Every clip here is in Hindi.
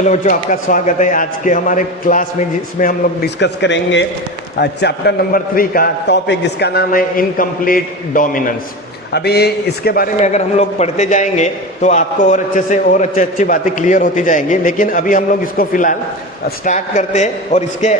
चलो बच्चों, आपका स्वागत है आज के हमारे क्लास में, जिसमें हम लोग डिस्कस करेंगे चैप्टर नंबर 3 का टॉपिक, जिसका नाम है इनकम्प्लीट डोमिनेंस। अभी इसके बारे में अगर हम लोग पढ़ते जाएंगे तो आपको और अच्छे से और अच्छी बातें क्लियर होती जाएंगी, लेकिन अभी हम लोग इसको फिलहाल स्टार्ट करते हैं और इसके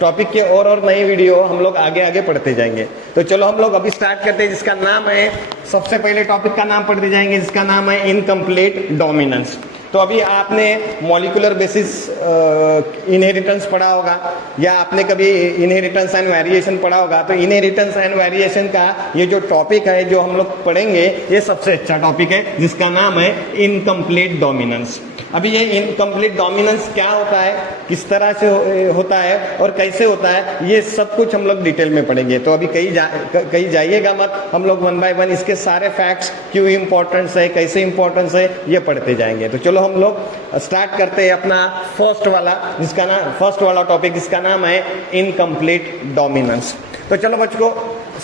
टॉपिक के और नए वीडियो हम लोग आगे पढ़ते जाएंगे। तो चलो हम लोग अभी स्टार्ट करते हैं, जिसका नाम है, सबसे पहले टॉपिक का नाम पढ़ते जाएंगे जिसका नाम है इनकम्प्लीट डोमिनेंस। तो अभी आपने मॉलिक्यूलर बेसिस इनहेरिटेंस पढ़ा होगा, या आपने कभी इनहेरिटेंस एंड वेरिएशन पढ़ा होगा। तो इनहेरिटेंस एंड वेरिएशन का ये जो टॉपिक है जो हम लोग पढ़ेंगे, ये सबसे अच्छा टॉपिक है, जिसका नाम है इनकम्प्लीट डोमिनेंस। अभी ये इनकम्प्लीट डोमिनेंस क्या होता है, किस तरह से होता है और कैसे होता है, ये सब कुछ हम लोग डिटेल में पढ़ेंगे। तो अभी कहीं जाइएगा मत, हम लोग वन बाय वन इसके सारे फैक्ट्स, क्यों इंपॉर्टेंस है, कैसे इंपॉर्टेंस है, ये पढ़ते जाएंगे। तो चलो हम लोग स्टार्ट करते हैं अपना फर्स्ट वाला टॉपिक, जिसका नाम है इनकम्प्लीट डोमिनेंस। तो चलो बच्चों,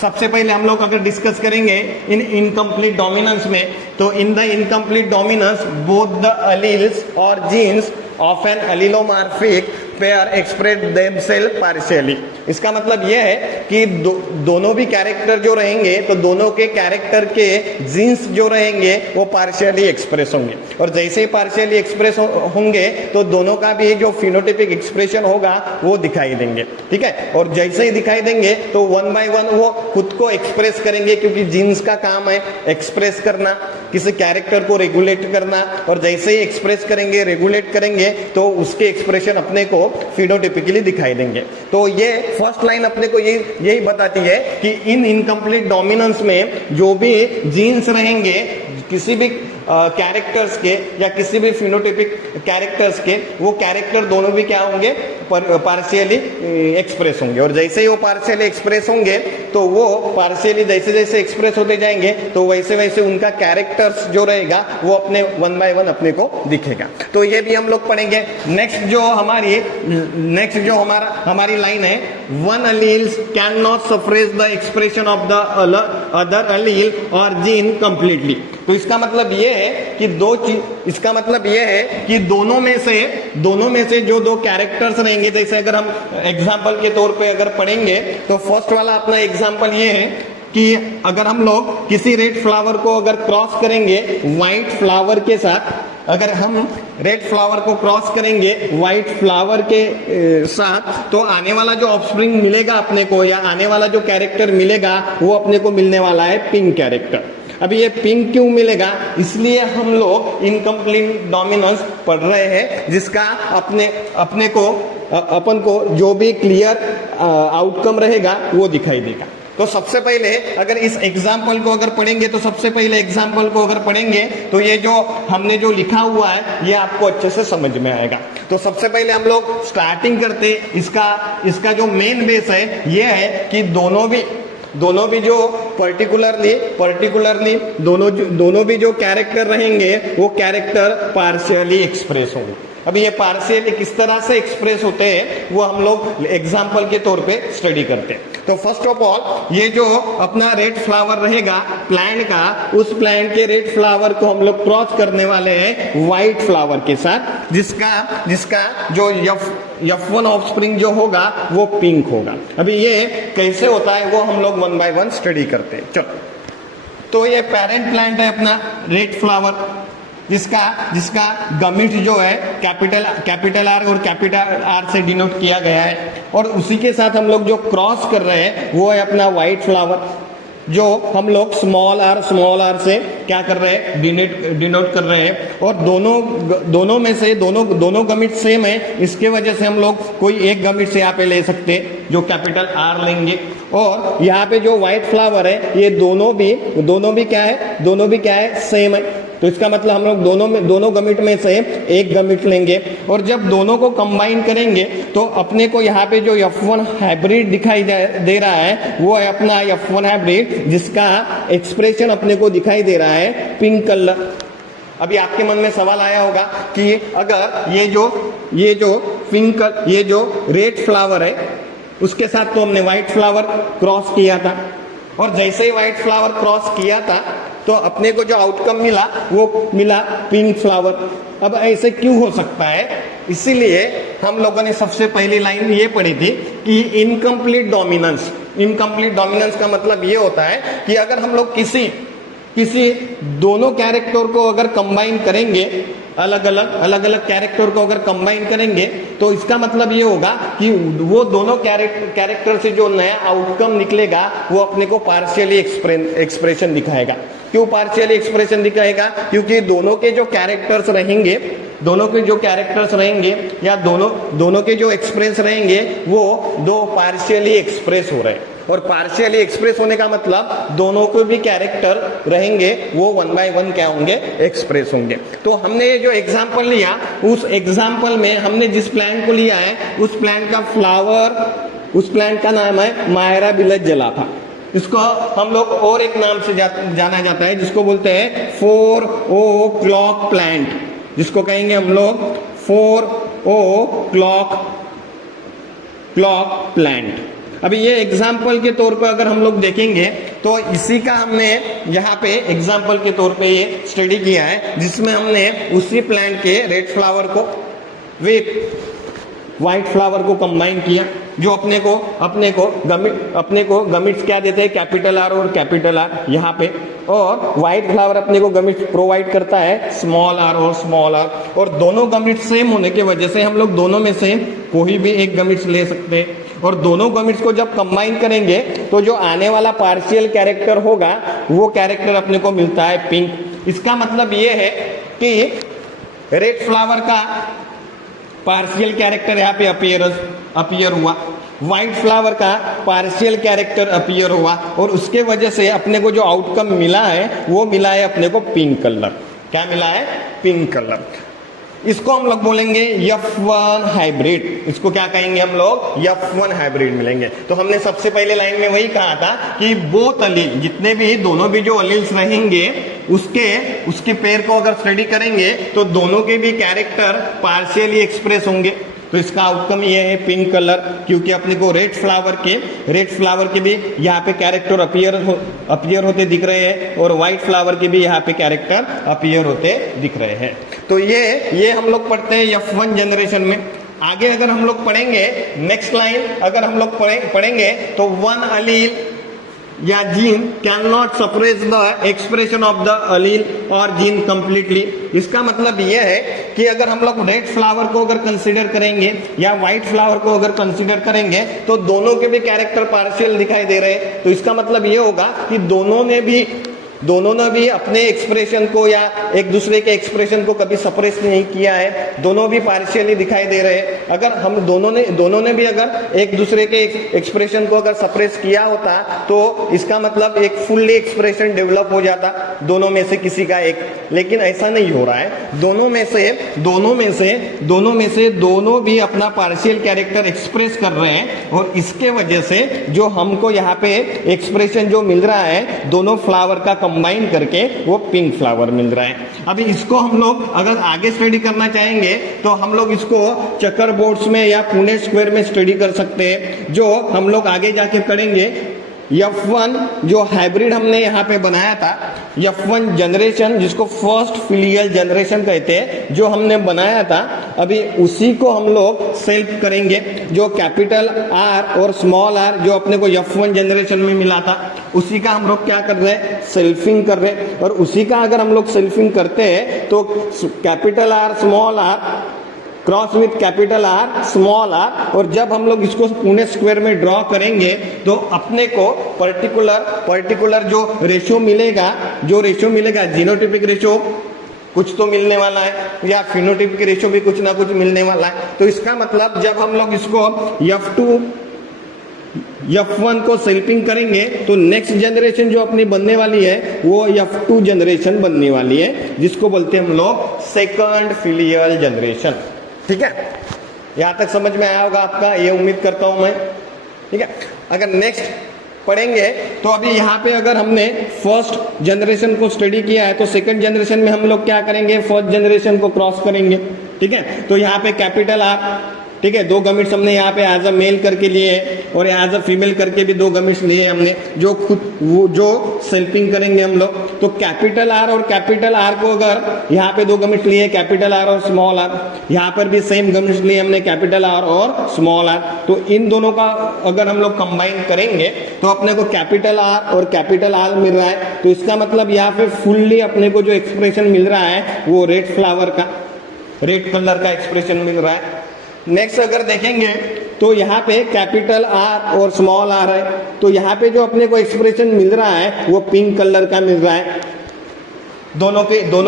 सबसे पहले हम लोग अगर डिस्कस करेंगे इन इनकम्प्लीट डोमिनेंस में, तो in the incomplete dominance both the alleles और genes of an allelomorphic pair express themselves partially. इसका मतलब यह है कि दोनों भी कैरेक्टर जो रहेंगे, तो दोनों के कैरेक्टर के जीन्स जो रहेंगे वो पार्शियली एक्सप्रेस होंगे, और जैसे ही पार्शियली एक्सप्रेस होंगे तो दोनों का भी जो फिनोटाइपिक एक्सप्रेशन होगा वो दिखाई देंगे, ठीक है। और जैसे ही दिखाई देंगे तो वन बाय वन वो खुद को एक्सप्रेस करेंगे, क्योंकि जीन्स का काम है एक्सप्रेस करना, किसी कैरेक्टर को रेगुलेट करना, और जैसे ही एक्सप्रेस करेंगे, रेगुलेट करेंगे, तो उसके एक्सप्रेशन अपने को फिनोटाइपिकली दिखाई देंगे। तो ये फर्स्ट लाइन अपने को यही बताती है कि इन इनकम्प्लीट डोमिनेंस में जो भी जीन्स रहेंगे, किसी भी कैरेक्टर्स के या किसी भी फिनोटाइपिक कैरेक्टर्स के, वो कैरेक्टर दोनों भी क्या होंगे, पार्शियली एक्सप्रेस होंगे। और जैसे ही वो पार्शियली एक्सप्रेस होंगे तो वो पार्शियली जैसे जैसे एक्सप्रेस होते जाएंगे, तो वैसे वैसे उनका कैरेक्टर्स जो रहेगा वो अपने वन बाय वन अपने को दिखेगा। तो ये भी हम लोग पढ़ेंगे। नेक्स्ट जो हमारी लाइन है, one alleles can not suppress the expression of the other allele और जीन कंप्लीटली। तो इसका मतलब ये है कि दोनों में से जो दो कैरेक्टर्स रहेंगे, जैसे अगर हम एग्जांपल के तौर पे अगर पढ़ेंगे, तो फर्स्ट वाला अपना एग्जांपल ये है कि अगर हम लोग किसी रेड फ्लावर को अगर क्रॉस करेंगे व्हाइट फ्लावर के साथ, अगर हम रेड फ्लावर को क्रॉस करेंगे व्हाइट फ्लावर के साथ, तो आने वाला जो ऑफस्प्रिंग मिलेगा अपने को, या आने वाला जो कैरेक्टर मिलेगा, वो अपने को मिलने वाला है पिंक कैरेक्टर। अभी ये पिंक क्यों मिलेगा, इसलिए हम लोग इनकम्प्लीट डोमिनेंस पढ़ रहे हैं, जिसका अपन को जो भी क्लियर आउटकम रहेगा वो दिखाई देगा। तो सबसे पहले अगर इस एग्जाम्पल को अगर पढ़ेंगे, तो ये जो हमने जो लिखा हुआ है ये आपको अच्छे से समझ में आएगा। तो सबसे पहले हम लोग स्टार्टिंग करते, इसका जो मेन बेस है ये है कि दोनों भी जो पर्टिकुलरली दोनों भी जो कैरेक्टर रहेंगे वो कैरेक्टर पार्शियली एक्सप्रेस होंगे। अभी ये पार्शियली किस तरह से एक्सप्रेस होते हैं वो हम लोग एग्जांपल के तौर पे स्टडी करते हैं। तो फर्स्ट ऑफ ऑल, ये जो अपना रेड फ्लावर रहेगा प्लांट का, उस प्लांट के रेड फ्लावर को हम लोग क्रॉस करने वाले हैं व्हाइट फ्लावर के साथ, जिसका जो F1 ऑफस्प्रिंग जो होगा वो पिंक होगा। अभी ये कैसे होता है वो हम लोग वन बाय वन स्टडी करते हैं। चलो, तो ये पेरेंट प्लांट है अपना रेड फ्लावर, जिसका गमिट जो है कैपिटल आर और कैपिटल आर से डिनोट किया गया है, और उसी के साथ हम लोग जो क्रॉस कर रहे हैं वो है अपना व्हाइट फ्लावर, जो हम लोग स्मॉल आर से क्या कर रहे हैं, डिनोट कर रहे हैं। और दोनों में से दोनों गमिट सेम है, इसके वजह से हम लोग कोई एक गमिट से यहाँ पे ले सकते हैं जो कैपिटल आर लेंगे। और यहाँ पे जो व्हाइट फ्लावर है ये दोनों भी क्या है, सेम है। तो इसका मतलब हम लोग दोनों गमिट में से एक गमिट लेंगे, और जब दोनों को कंबाइन करेंगे तो अपने को यहाँ पे जो F1 हाइब्रिड दिखाई दे रहा है वो है अपना F1 हाइब्रिड, जिसका एक्सप्रेशन अपने को दिखाई दे रहा है पिंक कलर। अभी आपके मन में सवाल आया होगा कि अगर ये जो रेड फ्लावर है उसके साथ तो हमने व्हाइट फ्लावर क्रॉस किया था, और जैसे ही व्हाइट फ्लावर क्रॉस किया था तो अपने को जो आउटकम मिला वो मिला पिंक फ्लावर। अब ऐसे क्यों हो सकता है? इसीलिए हम लोगों ने सबसे पहली लाइन ये पढ़ी थी कि इनकम्प्लीट डोमिनेंस। इनकम्प्लीट डोमिनेंस का मतलब ये होता है कि अगर हम लोग किसी दोनों कैरेक्टर को अगर कंबाइन करेंगे, अलग अलग कैरेक्टर को अगर कंबाइन करेंगे, तो इसका मतलब ये होगा कि वो दोनों कैरेक्टर से जो नया आउटकम निकलेगा वो अपने को पार्शियली एक्सप्रेशन दिखाएगा। क्यों पार्शियली एक्सप्रेशन दिखाएगा? क्योंकि दोनों के जो कैरेक्टर्स रहेंगे या दोनों के जो एक्सप्रेस रहेंगे वो दो पार्शियली एक्सप्रेस हो रहे हैं। और पार्शियली एक्सप्रेस होने का मतलब दोनों को भी कैरेक्टर रहेंगे वो 1 by 1 क्या होंगे? एक्सप्रेस होंगे। तो हमने ये जो एग्जांपल लिया, उस एग्जांपल में हमने जिस प्लांट को लिया है उस प्लांट का फ्लावर, उस प्लांट का नाम है मायरा बिलज जलाफा। इसको हम लोग और एक नाम से जाना जाता है जिसको बोलते हैं 4 o'clock प्लांट, जिसको कहेंगे हम लोग 4 o'clock प्लांट। अभी ये एग्जाम्पल के तौर पर अगर हम लोग देखेंगे तो इसी का हमने यहाँ पे एग्जाम्पल के तौर पे ये स्टडी किया है, जिसमें हमने उसी प्लांट के रेड फ्लावर को विथ व्हाइट फ्लावर को कंबाइन किया, जो अपने को गमिट्स क्या देते हैं? कैपिटल आर और कैपिटल आर यहाँ पे, और व्हाइट फ्लावर अपने को गमिट्स प्रोवाइड करता है स्मॉल आर और स्मॉल आर। और दोनों गमिट्स सेम होने की वजह से हम लोग दोनों में से कोई भी एक गमिट्स ले सकते हैं, और दोनों गमिट्स को जब कंबाइन करेंगे तो जो आने वाला पार्शियल कैरेक्टर होगा वो कैरेक्टर अपने को मिलता है पिंक। इसका मतलब ये है कि रेड फ्लावर का पार्शियल कैरेक्टर यहाँ पे अपीयर हुआ, व्हाइट फ्लावर का पार्शियल कैरेक्टर अपीयर हुआ, और उसके वजह से अपने को जो आउटकम मिला है वो मिला है अपने को पिंक कलर। क्या मिला है? Pink colour. इसको हम लोग बोलेंगे F1 हाइब्रिड। इसको क्या कहेंगे हम लोग? F1 हाइब्रिड मिलेंगे। तो हमने सबसे पहले लाइन में वही कहा था कि बोथ अलील, जितने भी दोनों भी जो अलील्स रहेंगे उसके पेयर को अगर स्टडी करेंगे तो दोनों के भी कैरेक्टर पार्शियली एक्सप्रेस होंगे। तो इसका आउटकम ये है पिंक कलर, क्योंकि अपने को रेड फ्लावर के भी यहाँ पे कैरेक्टर अपीयर होते दिख रहे हैं, और व्हाइट फ्लावर के भी यहाँ पे कैरेक्टर अपीयर होते दिख रहे हैं। तो ये हम लोग पढ़ते हैं F1 जनरेशन में। आगे अगर हम लोग पढ़ेंगे नेक्स्ट लाइन, अगर हम लोग पढ़ेंगे तो 1 allele या gene can not suppress the expression of the allele और जीन कंप्लीटली। इसका मतलब यह है कि अगर हम लोग रेड फ्लावर को अगर कंसीडर करेंगे या व्हाइट फ्लावर को अगर कंसीडर करेंगे तो दोनों के भी कैरेक्टर पार्शियल दिखाई दे रहे हैं। तो इसका मतलब ये होगा कि दोनों ने भी अपने एक्सप्रेशन को या एक दूसरे के एक्सप्रेशन को कभी सप्रेस नहीं किया है, दोनों भी पार्शियली दिखाई दे रहे हैं। अगर हम दोनों ने भी अगर एक दूसरे के एक्सप्रेशन को अगर सप्रेस किया होता तो इसका मतलब एक फुल्ली एक्सप्रेशन डेवलप हो जाता दोनों में से किसी का एक, लेकिन ऐसा नहीं हो रहा है। दोनों में से दोनों भी अपना पार्शियल कैरेक्टर एक्सप्रेस कर रहे हैं, और इसके वजह से जो हमको यहाँ पे एक्सप्रेशन जो मिल रहा है दोनों फ्लावर का कंबाइन करके वो पिंक फ्लावर मिल रहा है। अभी इसको हम लोग अगर आगे स्टडी करना चाहेंगे तो हम लोग इसको चक्कर बोर्ड्स में या पुणे स्क्वायर में स्टडी कर सकते हैं, जो हम लोग आगे जाके करेंगे। F1 जो हाइब्रिड हमने यहाँ पे बनाया था, F1 जनरेशन जिसको फर्स्ट फिलियल जनरेशन कहते हैं, जो हमने बनाया था, अभी उसी को हम लोग सेल्फ करेंगे। जो कैपिटल R और स्मॉल r जो अपने को F1 जनरेशन में मिला था, उसी का हम लोग क्या कर रहे हैं? सेल्फिंग कर रहे हैं। और उसी का अगर हम लोग सेल्फिंग करते हैं तो capital R small r cross with capital R small r, और जब हम लोग इसको पुणे स्क्वायर में ड्रॉ करेंगे तो अपने को पर्टिकुलर जो रेशियो मिलेगा जीनोटिपिक रेशियो कुछ तो मिलने वाला है, या फिनोटिपिक रेशियो भी कुछ ना कुछ मिलने वाला है। तो इसका मतलब जब हम लोग इसको F1 को सेल्फिंग करेंगे तो नेक्स्ट जनरेशन जो अपनी बनने वाली है वो F2 जनरेशन बनने वाली है, जिसको बोलते हैं हम लोग सेकंड फिलियल जनरेशन। ठीक है, यहां तक समझ में आया होगा आपका, ये उम्मीद करता हूं मैं। ठीक है, अगर नेक्स्ट पढ़ेंगे तो अभी यहाँ पे अगर हमने फर्स्ट जनरेशन को स्टडी किया है तो सेकंड जनरेशन में हम लोग क्या करेंगे? फर्स्ट जनरेशन को क्रॉस करेंगे। ठीक है, तो यहाँ पे कैपिटल R, ठीक है, 2 गमिट्स हमने यहाँ पे एज अ मेल करके लिए है और एज अ फीमेल करके भी 2 गमिट्स लिए हमने, जो सेल्फिंग करेंगे हम लोग। तो कैपिटल आर और कैपिटल आर को अगर यहाँ पे दो गमिट्स लिए कैपिटल आर और स्मॉल आर, यहाँ पर भी सेम गमिट्स लिए हमने कैपिटल आर और स्मॉल आर, तो इन दोनों का अगर हम लोग कंबाइन करेंगे तो अपने को कैपिटल आर और कैपिटल आर मिल रहा है। तो इसका मतलब यहाँ पे फुल्ली अपने को जो एक्सप्रेशन मिल रहा है वो रेड फ्लावर का, रेड कलर का एक्सप्रेशन मिल रहा है। नेक्स्ट अगर देखेंगे तो यहाँ पे कैपिटल आर और स्मॉल आर है, तो यहाँ पे जो अपने को एक्सप्रेशन मिल रहा है वो पिंक कलर का मिल रहा है। दोनों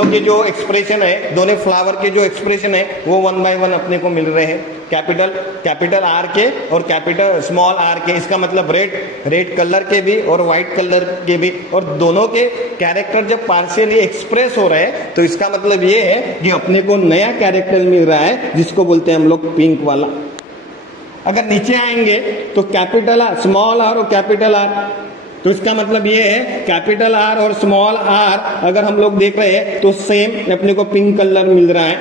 के जो एक्सप्रेशन है, दोनों फ्लावर के जो एक्सप्रेशन है वो 1 बाय 1 अपने को मिल रहे हैं, कैपिटल आर के और कैपिटल स्मॉल आर के। इसका मतलब रेड कलर के भी और व्हाइट कलर के भी, और दोनों के कैरेक्टर जब पार्शियली एक्सप्रेस हो रहे हैं तो इसका मतलब ये है कि अपने को नया कैरेक्टर मिल रहा है जिसको बोलते हैं हम लोग पिंक वाला। अगर नीचे आएंगे तो कैपिटल आर, स्मॉल आर और कैपिटल आर, तो इसका मतलब ये है कैपिटल आर और स्मॉल आर अगर हम लोग देख रहे हैं तो सेम अपने को पिंक कलर मिल रहा है,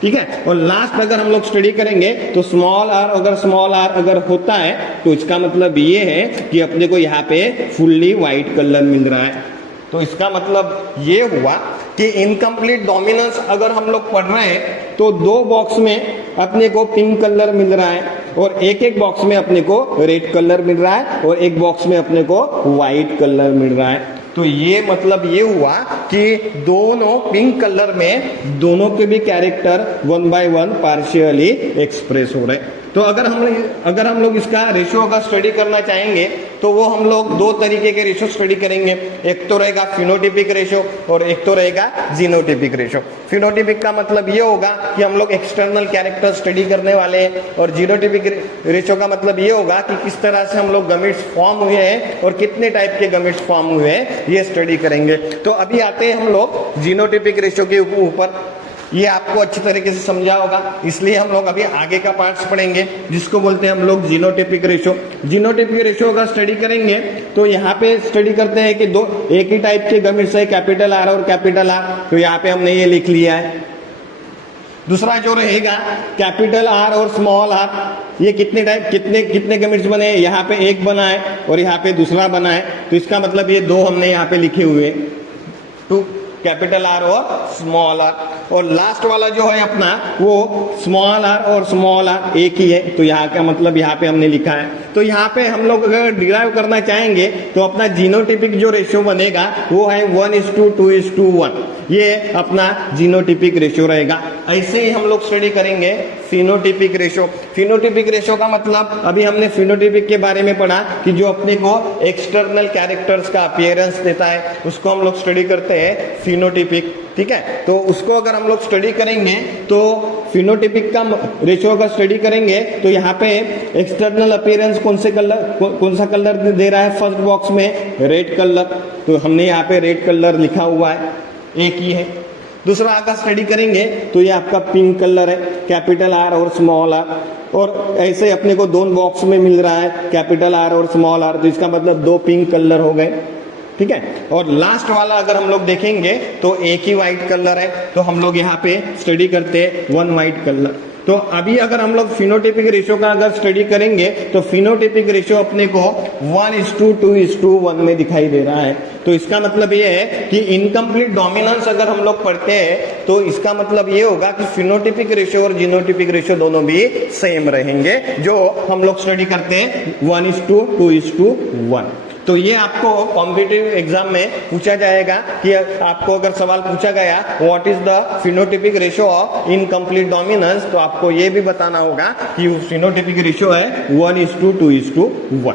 ठीक है। और लास्ट अगर हम लोग स्टडी करेंगे तो स्मॉल आर अगर होता है तो इसका मतलब ये है कि अपने को यहाँ पे फुल्ली व्हाइट कलर मिल रहा है। तो इसका मतलब ये हुआ कि इनकम्प्लीट डोमिनेंस अगर हम लोग पढ़ रहे हैं तो दो बॉक्स में अपने को पिंक कलर मिल रहा है और एक बॉक्स में अपने को रेड कलर मिल रहा है और एक बॉक्स में अपने को व्हाइट कलर मिल रहा है। तो ये मतलब ये हुआ कि दोनों पिंक कलर में दोनों के भी कैरेक्टर 1 बाय 1 पार्शियली एक्सप्रेस हो रहे हैं। तो अगर हम लोग इसका रेशियो का स्टडी करना चाहेंगे तो वो हम लोग दो तरीके के रेशियो स्टडी करेंगे, एक तो रहेगा फिनोटिपिक रेशियो और एक तो रहेगा जीनोटिपिक रेशियो। फिनोटिपिक का मतलब ये होगा कि हम लोग एक्सटर्नल कैरेक्टर स्टडी करने वाले हैं, और जीनोटिपिक रेशियो का मतलब ये होगा कि किस तरह से हम लोग गमिट्स फॉर्म हुए हैं और कितने टाइप के गमिट्स फॉर्म हुए हैं ये स्टडी करेंगे। तो अभी आते हैं हम लोग जीनोटिपिक रेशियो के ऊपर। ये आपको अच्छी तरीके से समझा होगा, इसलिए हम लोग अभी आगे का पार्ट्स पढ़ेंगे जिसको बोलते हैं हम लोग जीनोटिपिक रेशियो। जीनोटिपिक रेशियो का स्टडी करेंगे तो यहाँ पे स्टडी करते हैं कि दो एक ही टाइप के गमिट्स है, कैपिटल आर और कैपिटल आर, तो यहाँ पे हमने ये लिख लिया है। दूसरा जो रहेगा कैपिटल आर और स्मॉल आर, ये कितने गमिट्स बने, यहाँ पे एक बना है और यहाँ पे दूसरा बना है, तो इसका मतलब ये दो हमने यहाँ पे लिखे हुए, तो कैपिटल आर और स्मॉल आर। और लास्ट वाला जो है अपना वो स्मॉल आर और स्मॉल आर एक ही है, तो यहाँ का मतलब यहाँ पे हमने लिखा है। तो यहाँ पे हम लोग अगर डिराइव करना चाहेंगे तो अपना जीनोटिपिक जो रेशियो बनेगा वो है 1:2:1, ये अपना जीनोटिपिक रेशियो रहेगा। ऐसे ही हम लोग स्टडी करेंगे फिनोटिपिक रेशियो। फिनोटिपिक रेशियो का मतलब अभी हमने फिनोटिपिक के बारे में पढ़ा कि जो अपने को एक्सटर्नल कैरेक्टर्स का अपीयरेंस देता है उसको हम लोग स्टडी करते हैं फिनोटिपिक, ठीक है। तो उसको अगर हम लोग स्टडी करेंगे तो फिनोटिपिक का रेशियो का स्टडी करेंगे तो यहाँ पे एक्सटर्नल अपीयरेंस कौन सा कलर दे रहा है, फर्स्ट बॉक्स में रेड कलर, तो हमने यहाँ पे रेड कलर लिखा हुआ है, एक ही है। दूसरा अगर स्टडी करेंगे तो ये आपका पिंक कलर है, कैपिटल आर और स्मॉल आर, और ऐसे अपने को दोनों बॉक्स में मिल रहा है कैपिटल आर और स्मॉल आर, तो इसका मतलब दो पिंक कलर हो गए, ठीक है। और लास्ट वाला अगर हम लोग देखेंगे तो एक ही व्हाइट कलर है, तो हम लोग यहाँ पे स्टडी करते हैं 1 व्हाइट कलर। तो अभी अगर हम लोग फिनोटिपिक रेशियो का अगर स्टडी करेंगे तो फिनोटिपिक रेशियो अपने को 1:2:1 में दिखाई दे रहा है। तो इसका मतलब ये है कि इनकम्प्लीट डोमिनेंस अगर हम लोग पढ़ते हैं तो इसका मतलब ये होगा कि फिनोटिपिक रेशियो और जीनोटिपिक रेशियो दोनों भी सेम रहेंगे, जो हम लोग स्टडी करते हैं 1:2:1। तो ये आपको कॉम्पिटिटिव एग्जाम में पूछा जाएगा कि आपको अगर सवाल पूछा गया what is the phenotypic ratio of incomplete dominance, तो आपको ये भी बताना होगा कि फिनोटिपिक रेशियो है 1:2:1।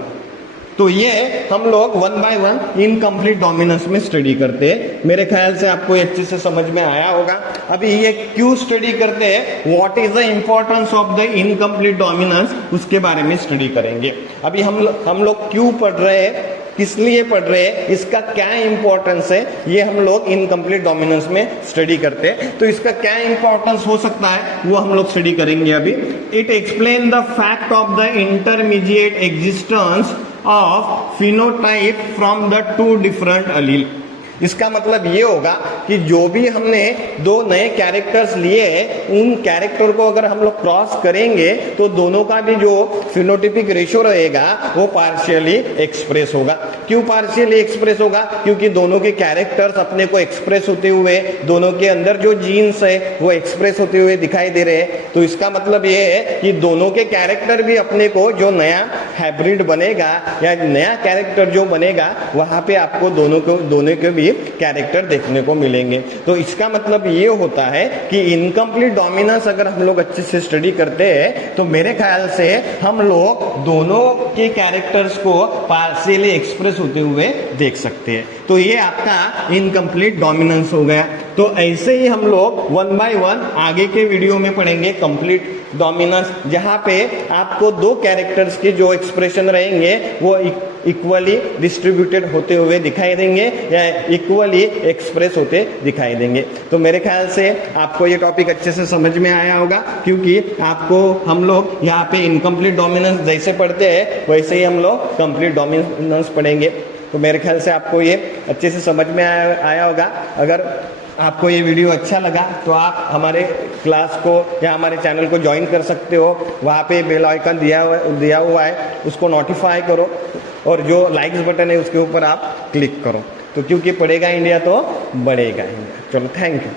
तो ये हम लोग 1 बाय 1 इनकम्प्लीट डोमिनेंस में स्टडी करते हैं। मेरे ख्याल से आपको ये अच्छे से समझ में आया होगा। अभी ये क्यों स्टडी करते हैं, what is the importance of the incomplete dominance, उसके बारे में स्टडी करेंगे। अभी हम लोग क्यों पढ़ रहे हैं, किस लिए पढ़ रहे हैं, इसका क्या इंपॉर्टेंस है, ये हम लोग इनकम्प्लीट डोमिनेंस में स्टडी करते हैं। तो इसका क्या इंपॉर्टेंस हो सकता है वो हम लोग स्टडी करेंगे अभी। It explain the fact of the intermediate existence of phenotype from the 2 different allele. इसका मतलब ये होगा कि जो भी हमने दो नए कैरेक्टर्स लिए उन कैरेक्टर को अगर हम लोग क्रॉस करेंगे तो दोनों का भी जो फिनोटिपिक रेशियो रहेगा वो पार्शियली एक्सप्रेस होगा। क्यों पार्शियली एक्सप्रेस होगा? क्योंकि दोनों के कैरेक्टर्स अपने को एक्सप्रेस होते हुए, दोनों के अंदर जो जीन्स है वो एक्सप्रेस होते हुए दिखाई दे रहे हैं। तो इसका मतलब ये है कि दोनों के कैरेक्टर भी अपने को, जो नया हाइब्रिड बनेगा या नया कैरेक्टर जो बनेगा वहां पे आपको दोनों के भी कैरेक्टर देखने को मिलेंगे। तो इसका मतलब ये होता है कि इनकम्प्लीट डोमिनेंस अगर हम लोग अच्छे से स्टडी करते हैं तो मेरे ख्याल से हम लोग दोनों के कैरेक्टर्स को पार्शियली एक्सप्रेस होते हुए देख सकते हैं। तो ये आपका इनकम्प्लीट डोमिनेंस हो गया। तो ऐसे ही हम लोग वन बाय वन आगे के वीडियो में पढ़ेंगे कंप्लीट डोमिनेंस, जहां पे आपको दो कैरेक्टर्स के जो एक्सप्रेशन रहेंगे वो इक्वली डिस्ट्रीब्यूटेड होते हुए दिखाई देंगे या इक्वली एक्सप्रेस होते दिखाई देंगे। तो मेरे ख्याल से आपको ये टॉपिक अच्छे से समझ में आया होगा, क्योंकि आपको हम लोग यहाँ पे इनकम्प्लीट डोमिनेंस जैसे पढ़ते हैं वैसे ही हम लोग कंप्लीट डोमिनेंस पढ़ेंगे। तो मेरे ख्याल से आपको ये अच्छे से समझ में आया होगा। अगर आपको ये वीडियो अच्छा लगा तो आप हमारे क्लास को या हमारे चैनल को ज्वाइन कर सकते हो। वहाँ पे बेल आइकन दिया हुआ है, उसको नोटिफाई करो और जो लाइक्स बटन है उसके ऊपर आप क्लिक करो। तो क्योंकि पढ़ेगा इंडिया तो बढ़ेगा इंडिया। चलो, थैंक यू।